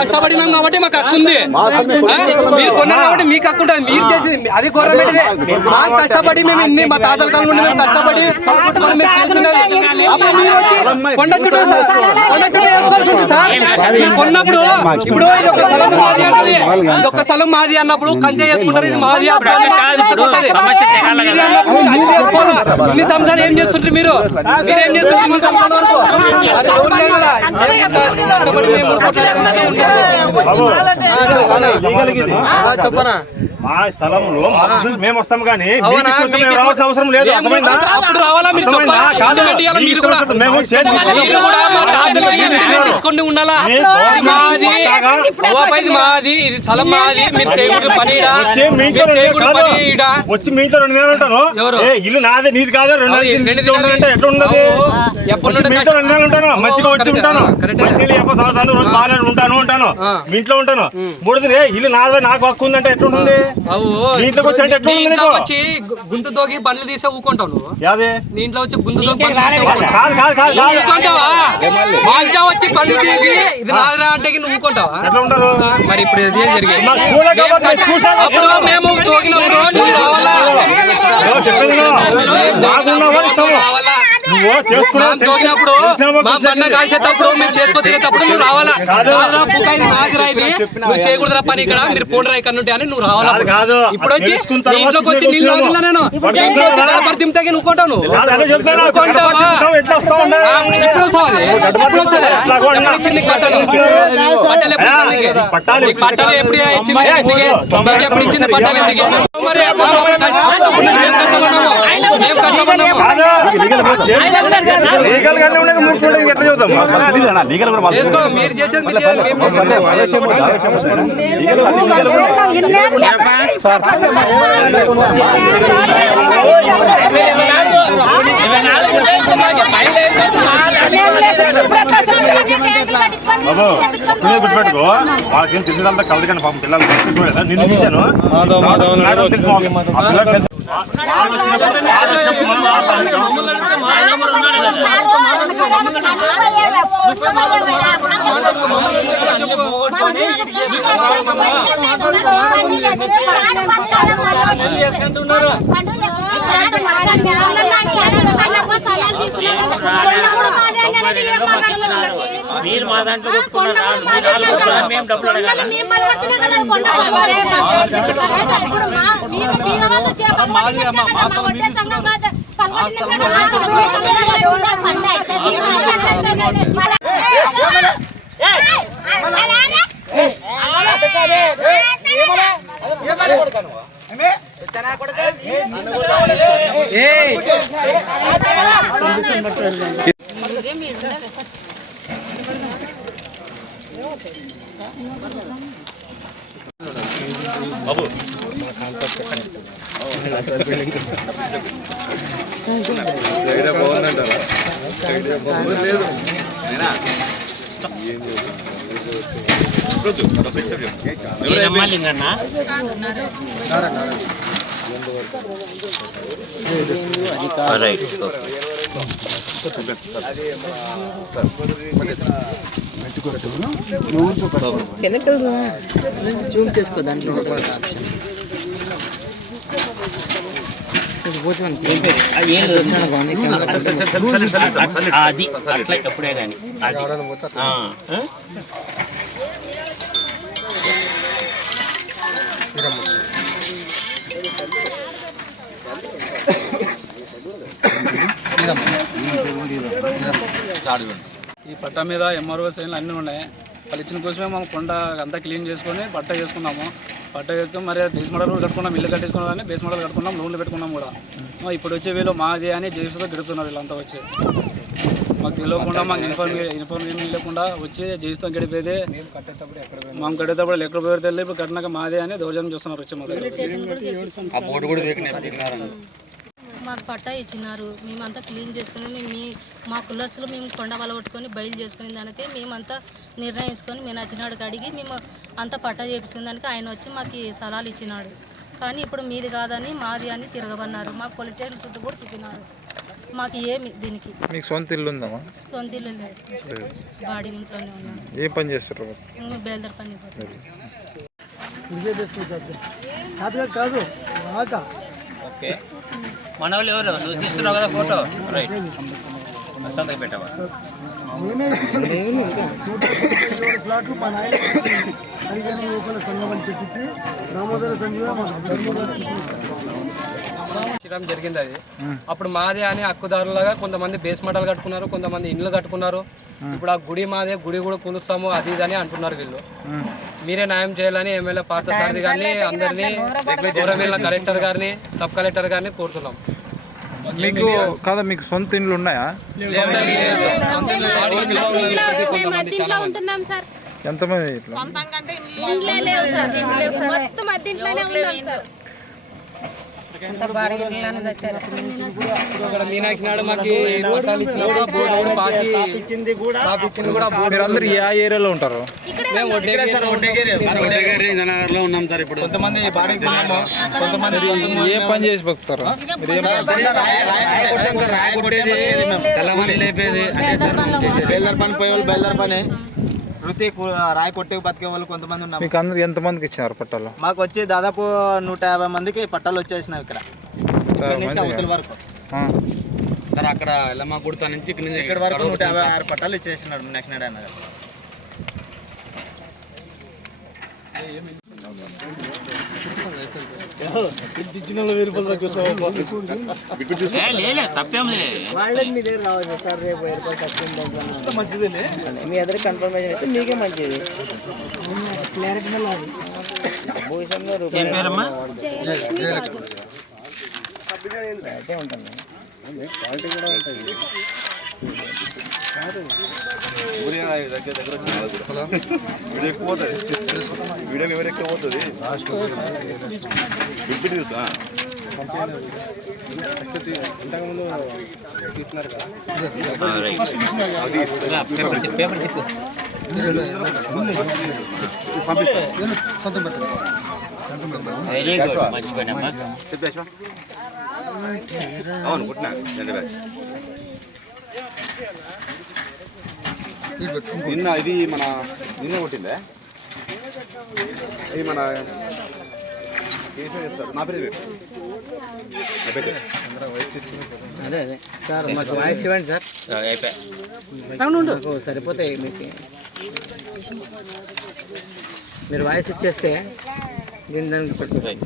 కష్టపడినాం కాబట్టి మాకు హక్కు ఉంది. మీరు కొన్నారు కాబట్టి మీకు హక్కు ఉంటుంది. మీరు చేసింది అది గవర్నమెంట్. మాకు కష్టపడి మేము ఇన్ని మా తాతల కాలం నుండి మేము కష్టపడి కొండ చుట్టూ వేసుకోవాల్సి ఉంది సార్. మీరు కొన్నప్పుడు ఇప్పుడు ఇది ఒక స్థలం మాది అంటది, ఇది ఒక స్థలం మాది అన్నప్పుడు కంచె చేసుకుంటారు. ఇది మాది ఇన్ని సంవత్సరాలు ఏం చేస్తుంటారు మీరు? మీరేం చేస్తుంటారు ఇన్ని సంవత్సరాల వరకు? చెప్పనా మా స్థలంలో మేము వస్తాం కానీ అవసరం లేదు. అప్పుడు రావాలా మీరు? ఉండాలా? మాది ఇది స్థలం మాది. మీరు చేయకూడదు పని. వచ్చి మీతో 2 నెలలు ఉంటాను. ఇల్లు నాదే నీది కాదు. 2 నెలలు అంటే ఎట్లా ఉండదు? మీతో 2 నెలలు ఉంటాను. మంచిగా వచ్చి ఉంటాను. రోజు బాగా ఉంటాను మీ ఇంట్లో ఉంటాను. 3 ఇల్లు నాదే నాకు హక్కు ఉందంటే ఎట్లా ఉంటుంది? వచ్చి గుంత తోగి బండ్లు తీసే ఊకుంటావు నువ్వు. నీ ఇంట్లో వచ్చి గుంత తోగి ఊకుంటావా? వచ్చి బండ్లు తీసి ఇది నాదరా అంటే నువ్వు ఊకుంటావా? మరి ఇప్పుడు ఏం జరిగింది? అప్పుడు మేము తోగినప్పుడు నువ్వు రావాలా? తోగినప్పుడు మా బండ కాల్చేటప్పుడు మేము చేసుకో తినేటప్పుడు నువ్వు రావాలా? నాకు రాయిది నువ్వు చేయకూడదురా పని ఇక్కడ. మీరు పోండి రా ఇక్కడ నుండి అని నువ్వు రావాలా? ఇప్పుడు వచ్చి ఇంట్లోకి వచ్చి నీళ్ళు తాగినా నేను దింతకి నువ్వు కొంటావు. బట్టలు ఎప్పుడు ఇచ్చింది? ఎప్పుడు ఇచ్చింది బట్టలు? ఎందుకు మరి మేము కష్టపడ్డాము. మీరు చేసేది గుర్తుపెట్టుకో. వాళ్ళకేం తెలిసిందంతా కలదు కానీ పాపం పిల్లలు చూడలేదా? నిన్ను చూశాను. మీరు మా దాంట్లో కొట్టుకున్నారు. మేము డబ్బులు అడగాలి. బాబు బాగుందంటారా? లేదు జూమ్ చేసుకో దాంట్లో ఆప్షన్ అది అట్లా ఎప్పుడే కానీ ఈ పట్టా మీద ఎంఆర్ఓ సైన్లు అన్నీ ఉన్నాయి. వాళ్ళు ఇచ్చిన కోసమే మనం కొండ అంతా క్లీన్ చేసుకొని పట్టా చేసుకున్నాము. పట్టా చేసుకొని మరి బేస్ మోడల్ కూడా కట్టుకున్నాం. ఇల్లు కట్టుకున్నాం, బేస్ మోడల్ కట్టుకున్నాం, లోన్లు పెట్టుకున్నాం కూడా. ఇప్పుడు వచ్చే వీళ్ళు మాది అని జేసీతో గడుపుతున్నారు. వీళ్ళంతా వచ్చి మాకు తెలియకుండా మాకు ఇన్ఫర్మేషన్ లేకుండా వచ్చి జేసీతో గడిపేది. మేము కట్టేటప్పుడు ఎక్కడ పోయి తెలియదు. ఇప్పుడు కట్టినాక మాదే అని దౌర్జన్యం చూస్తున్నారు వచ్చి మా దగ్గర. మాకు పట్టా ఇచ్చినారు. మేమంతా క్లీన్ చేసుకుని మా కులస్తులు మేము కొండ వలగొట్టుకొని బయలు చేసుకునే దానికే మేమంతా నిర్ణయించుకొని మేము నచ్చినాడు అడిగి మేము అంతా పట్టా చేయించుకునే దానికి ఆయన వచ్చి మాకు సలహాలు ఇచ్చినాడు. కానీ ఇప్పుడు మీది కాదని మాది అని తిరగబన్నారు. మాకు పొలిటీషియన్ చుట్టూ కూడా తిప్పినారు. మాకు ఏమి దీనికి మీకు సొంత ఇల్లు ఉందమ్మా? సొంత ఇల్లు లేదు, బాడీ ఇంట్లోనే ఉన్నాను. ఏం పని చేస్తారు? మేము బేల్దార్ పని పోతాం. కాదు ఓకే, మన వాళ్ళు ఎవరు? నువ్వు తీస్తున్నావు కదా ఫోటో, రైట్. సంతకం పెట్టావా? ఫ్లాట్లు మా నాయన హరిజన యువకుల సంఘం అని చెప్పించి దామోదర చేయడం జరిగింది. అది అప్పుడు మాదే అని హక్కుదారులుగా కొంతమంది బేస్ మఠాలు కట్టుకున్నారు, కొంతమంది ఇండ్లు కట్టుకున్నారు. ఇప్పుడు ఆ గుడి మాదే, గుడి కూడా కూలుస్తాము అది ఇది అని అంటున్నారు వీళ్ళు. మీరే న్యాయం చేయాలని ఎమ్మెల్యే పార్థసారథి గారిని, అందరినీ, గౌరవ కలెక్టర్ గారిని, సబ్ కలెక్టర్ గారిని కోరుతున్నాం. మీకు కాదా, మీకు సొంత ఇండ్లు ఉన్నాయా? ఎంతమంది? మీనాక్షి నాడు మాకు మీరందరూ ఏ ఏరియాలో ఉంటారు? ఉన్నాం సార్. ఇప్పుడు కొంతమంది ఏ పని చేసి బతుకుతారు? బెల్లర్ పని వృత్తి రాయి కొట్టే బతికే వాళ్ళు కొంతమంది ఉన్నారు. మీకు అందరు ఎంతమందికి ఇచ్చినారు పట్టాలు? మాకు వచ్చి దాదాపు 150 మందికి పట్టాలు వచ్చేసినాయి. ఇక్కడ అవతల వరకు అక్కడ ఎల్లమ్మ గుడిత నుంచి ఇక్కడ వరకు 156 పట్టాలు ఇచ్చేసినాడు నెక్స్ట్ నాడు అన్న. మీ ఎదురు కన్ఫర్మేషన్ అయితే మీకే మంచిది. క్లారిటీ భూషంలో అయితే ఉంటుంది. నిన్న ఇది మన నిన్న కొట్టిందే, ఇది మన చేస్తారు. నా పేరు అదే అదే సార్, మాకు వాయిస్ ఇవ్వండి సార్. సరిపోతాయి మీకు. మీరు వాయిస్ ఇచ్చేస్తే దీని దానికి పట్టుకుంటాయి.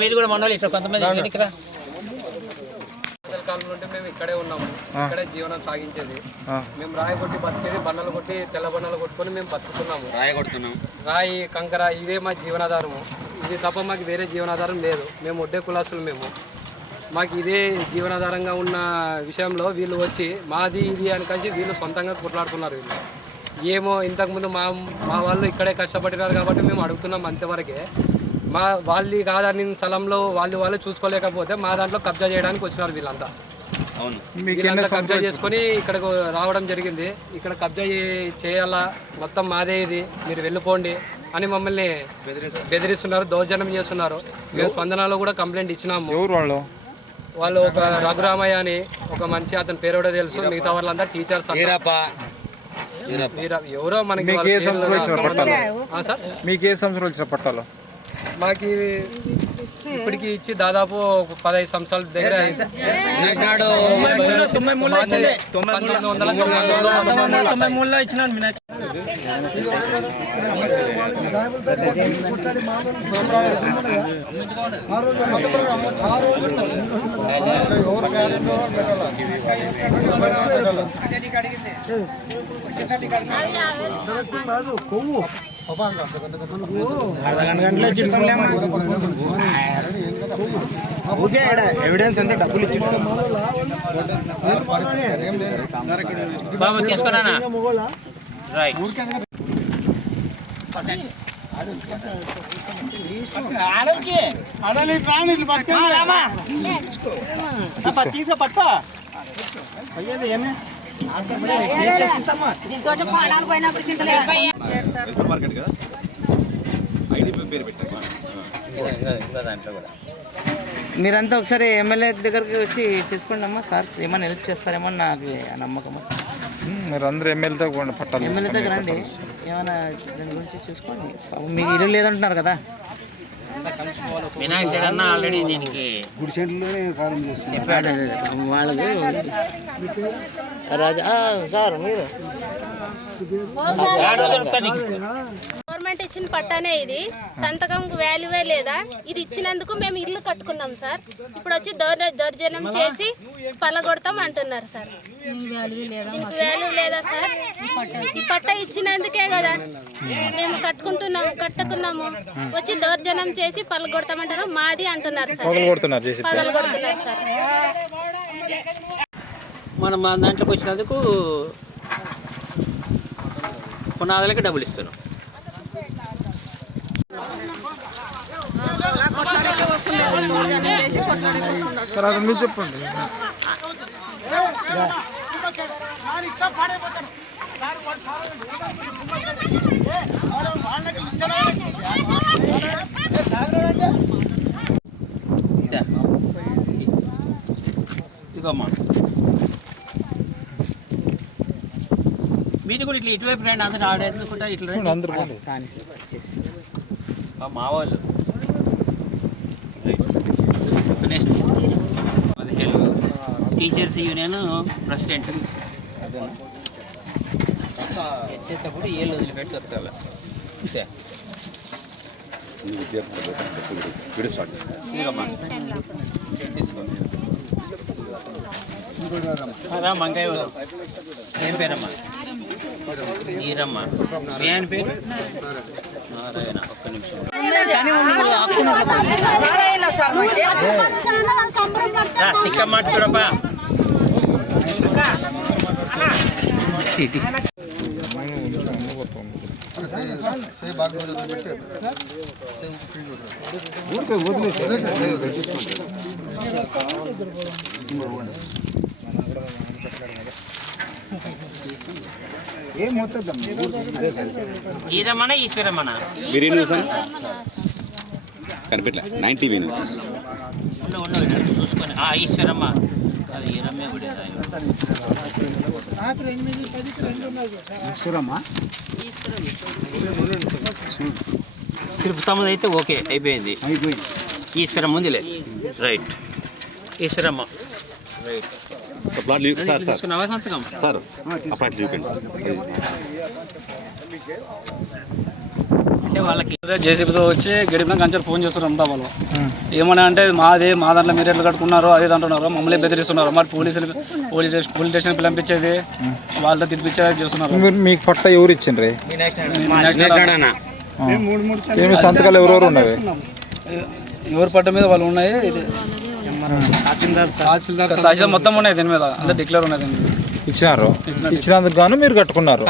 మీరు కూడా మన ఇట్లా కొంతమంది కాలం నుండి మేము ఇక్కడే ఉన్నాము, ఇక్కడే జీవనం సాగించేది. మేము రాయి కొట్టి బతికేది, బండలు కొట్టి తెల్ల బండలు కొట్టుకొని మేము బతుకుతున్నాము. రాయి కంకర ఇవే మా జీవనాధారము. ఇది తప్ప మాకు వేరే జీవనాధారం లేదు. మేము ఒడ్డే కులాసులు. మాకు ఇదే జీవనాధారంగా ఉన్న విషయంలో వీళ్ళు వచ్చి మాది ఇది అని కలిసి వీళ్ళు సొంతంగా కొట్లాడుతున్నారు. వీళ్ళు ఏమో ఇంతకుముందు మా వాళ్ళు ఇక్కడే కష్టపడినారు కాబట్టి మేము అడుగుతున్నాం అంతవరకే. వాళ్ళది కాదని స్థలంలో వాళ్ళు చూసుకోలేకపోతే మా దాంట్లో కబ్జా చేయడానికి వచ్చినారు వీళ్ళంతా. వీళ్ళంతా కబ్జా చేసుకొని ఇక్కడకు రావడం జరిగింది. ఇక్కడ కబ్జా చేయాలా, మొత్తం మాదే ఇది, మీరు వెళ్ళిపోండి అని మమ్మల్ని బెదిరిస్తున్నారు, దౌర్జన్యం చేస్తున్నారు. మేము స్పందనలో కూడా కంప్లైంట్ ఇచ్చినాము. వాళ్ళు ఒక రఘురామయ్య అని ఒక మంచి, అతని పేరు కూడా తెలుసు. మిగతా వాళ్ళంతా టీచర్స్. ఎవరో మనకి మీకే సంవత్సరాలు వచ్చిన పట్టాలు? మాకు ఇప్పటికి ఇచ్చి దాదాపు 15 సంవత్సరాల దగ్గర. 1993లో ఇచ్చినాడు మీనాక్షి. కొవ్వు ఎవిడెన్స్ అంటే డబ్బులు ఇచ్చి చేసుకున్నా. మీరంతా ఒకసారి ఎమ్మెల్యే దగ్గరికి వచ్చి చేసుకోండి అమ్మా, సార్ ఏమైనా హెల్ప్ చేస్తారేమో నాకు నమ్మకం. మీరు అందరూ ఎమ్మెల్యేతో పోండి, పట్టాలు ఎమ్మెల్యే దగ్గర రండి, ఏమైనా దాని గురించి చూసుకోండి. మీకు ఇల్లు లేదంటున్నారు కదా. వినాయక చవితి అన్న ఆల్రెడీ దీనికి గుడి సెంటర్లోనే కాలం చేస్తుంది. వాళ్ళకి రాజా సార్ మీరు గవర్నమెంట్ ఇచ్చిన పట్టానే ఇది, సంతకం వాల్యూవే లేదా. ఇది ఇచ్చినందుకు మేము ఇల్లు కట్టుకున్నాం సార్. ఇప్పుడు వచ్చి దౌర్జన్యం చేసి పల్లగొడతాం అంటున్నారు సార్. దీనికి వాల్యూ లేదా సార్? ఈ పట్ట ఇచ్చినందుకే కదా మేము కట్టుకున్నాము. వచ్చి దౌర్జన్యం చేసి పల్లగొడతామంటారు, మాది అంటున్నారు సార్. పగలగొడుతున్నారు సార్. మనం మా దాంట్లోకి వచ్చినందుకు పునాదులకి డబ్బులు ఇస్తున్నాం. మీరు చెప్పండి. ఇదిగోమ్మా, మీరు కూడా ఇట్లా ఇటువైపు రండి, అందరూ ఆడేసుకుంటా ఇట్లా రండి. అందరూ మా వాళ్ళు నెక్స్ట్ 15 టీచర్స్ యూనియన్ ప్రెసిడెంట్. వచ్చేటప్పుడు ఏళ్ళు వదిలిపెట్టి వస్తారు. మంకాయ ఏం పేరమ్మా? నీరమ్మ. మీ ఆయన పేరు? నారాయణ. ఒక్క నిమిషం. తిక్క మాట చూడప్పా. ఈరమ్మనా ఈశ్వరమ్మనా? కనిపెట్టలే 90 వేలు చూసుకొని ఈశ్వరమ్మ. అది ఈరమ్మే కూడా. తిరుపతమ్మది అయితే ఓకే అయిపోయింది. ఈశ్వరమ్మ ఉందిలే. రైట్. ఈశ్వరమ్మ. రైట్. తీసుకున్నావా సంతకం? సార్ అప్లాట్ చూపండి సార్. అంటే వాళ్ళకి జేసీబీతో వచ్చి గడిపిన కంచెలు ఫోన్ చేస్తున్నారు అంతా వాళ్ళు. ఏమన్నా అంటే మాది మా దాంట్లో మీరు ఎట్లా కట్టుకున్నారు అది అంటున్నారు, మమ్మల్ని బెదిరిస్తున్నారు. మరి పోలీస్ స్టేషన్ పిలిపించేది వాళ్ళతో తినిపించేది చేస్తున్నారు. మీకు పట్ట ఎవరు ఇచ్చిండ్రి? ఏమి సంతకాలు ఎవరెవరు ఉన్నవి? ఎవరి పట్ట మీద వాళ్ళు ఉన్నాయి. ఇది తహసీల్దార్ మొత్తం ఉన్నాయి దీని మీద, అంతా డిక్లేర్ ఉన్నాయి. ఇచ్చినారు. ఇచ్చినందుకు గాను మీరు కట్టుకున్నారు.